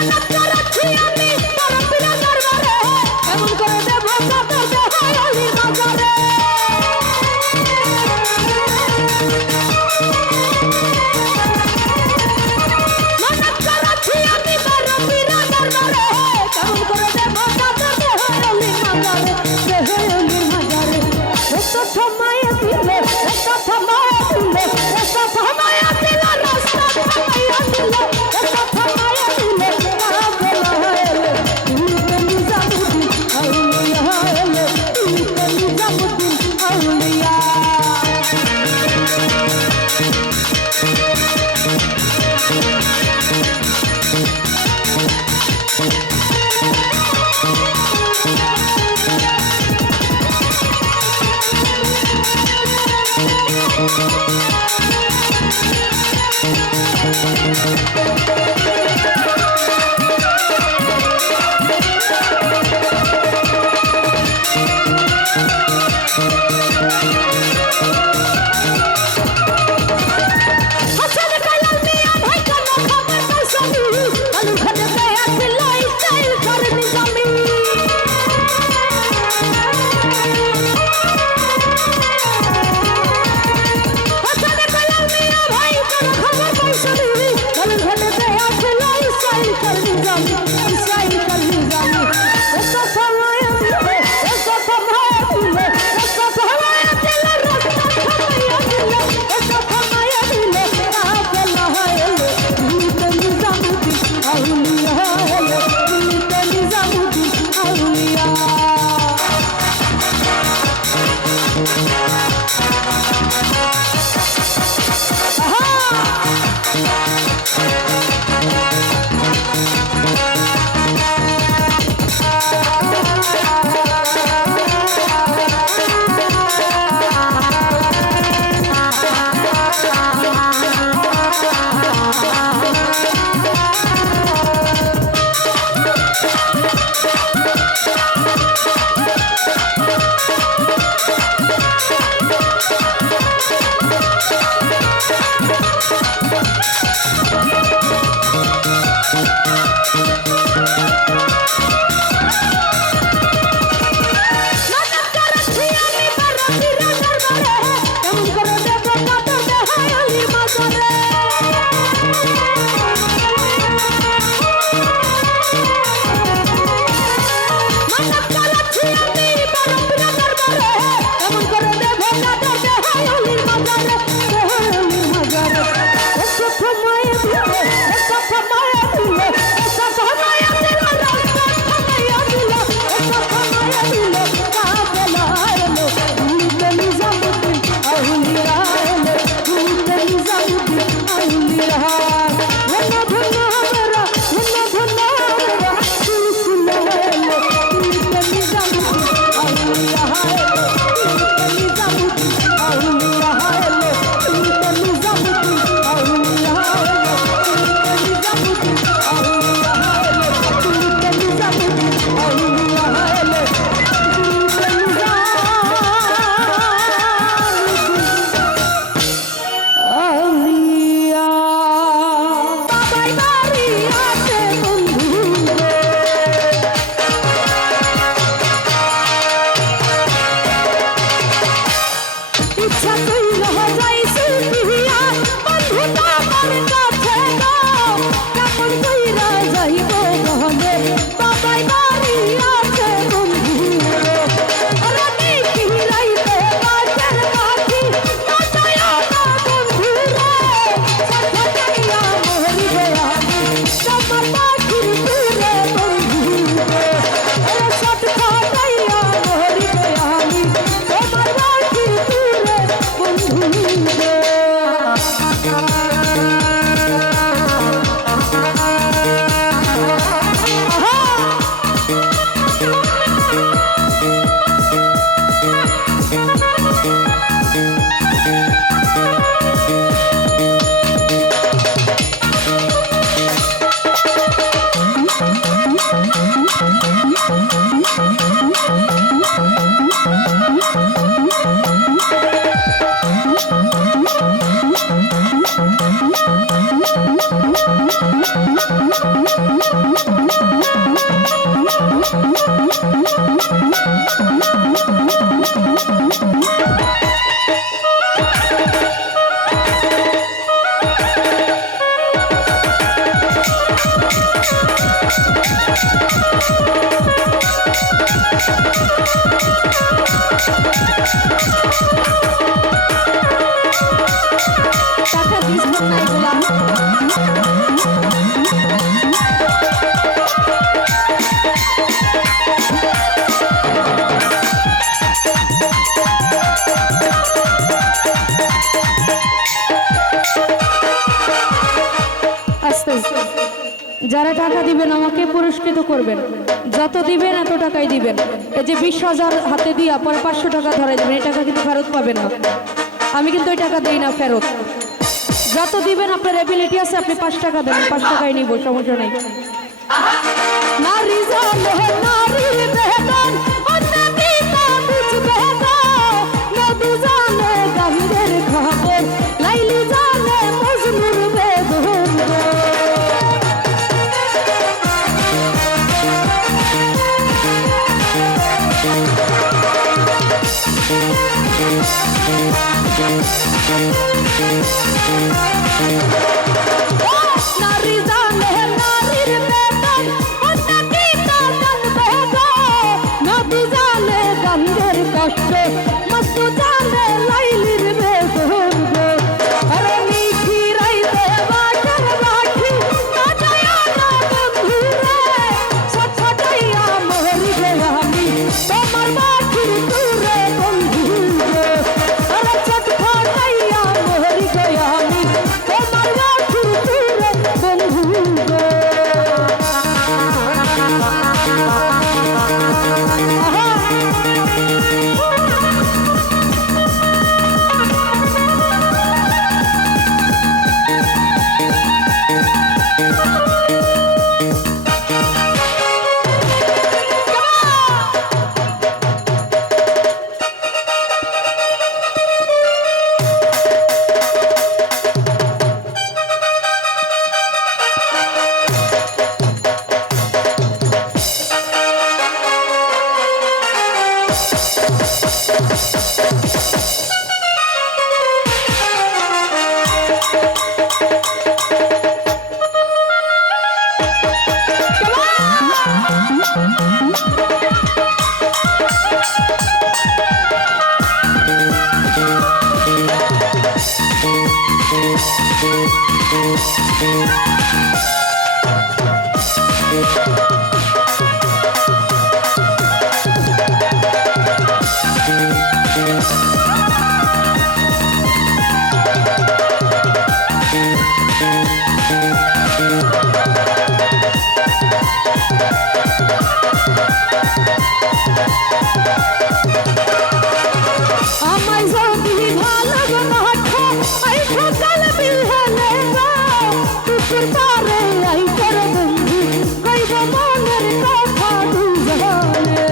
Come on, যারা টাকা দিবেন আমাকে পুরস্কৃত করবেন, যত দিবেন এত টাকাই দিবেন। এই যে 20,000 হাতে দিয়া পরে 500 টাকা ধরে দেবেন, এই টাকা কিন্তু ফেরত পাবেন না। আমি কিন্তু ওই টাকা দেই না ফেরত। যত দিবেন আপনার এবিলিটি আছে, আপনি 5 টাকা দেবেন, 5 টাকাই নিব, সমস্যা নেই। নারী জানে নারী বেদন অন্যকে তা বুঝবে না, নদী জানে গঙ্গের খবর, লাইলি জানে মজনুর বেদন। নারী জানে নারীর বেদন অন্যকে তা জানবে না, নদী জানে গঙ্গের কষ্ট, মস্ত জানে লাইলির বেদন। আরে মিঠি রাইতে বাটার বাটি বাজায়া না বন্ধুরে, ছটছটাইয়া মরি গে আমি তোমার বাটির দূরে বন্ধুরে। আরে ছটছটাইয়া মরি গে আমি তোমার বাটির দূরে বন্ধুরে। আমায় যদি ভালো বাসো আই সকাল বিহালে যাও, তুই পারে আই কর বন্ধু কইব মনের কথা দুজনে।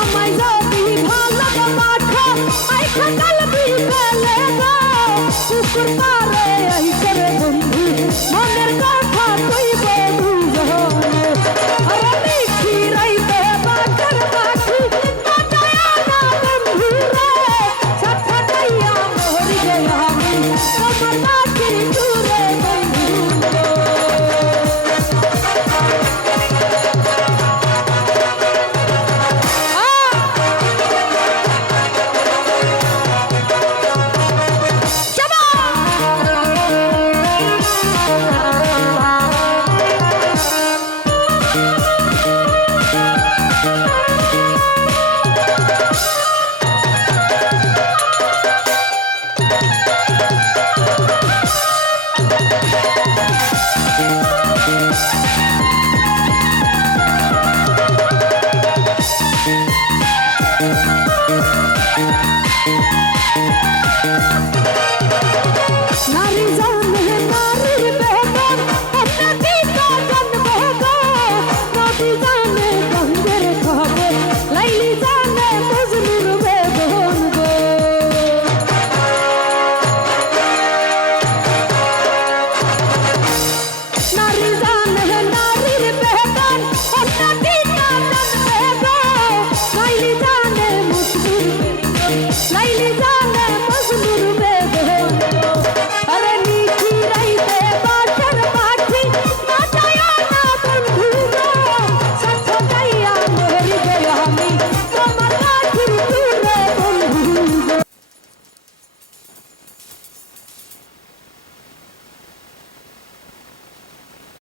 আমায় যদি ভালো বাসো আই সকাল বিহালে যাও, তুই পারে আই কর বন্ধু মনের কথা কইব দুজনে। আরে মিঠি রাইতে বাটার বাটি বাজায়া না বন্ধুরে, ছটছটাইয়া মরি গে আমি তোমার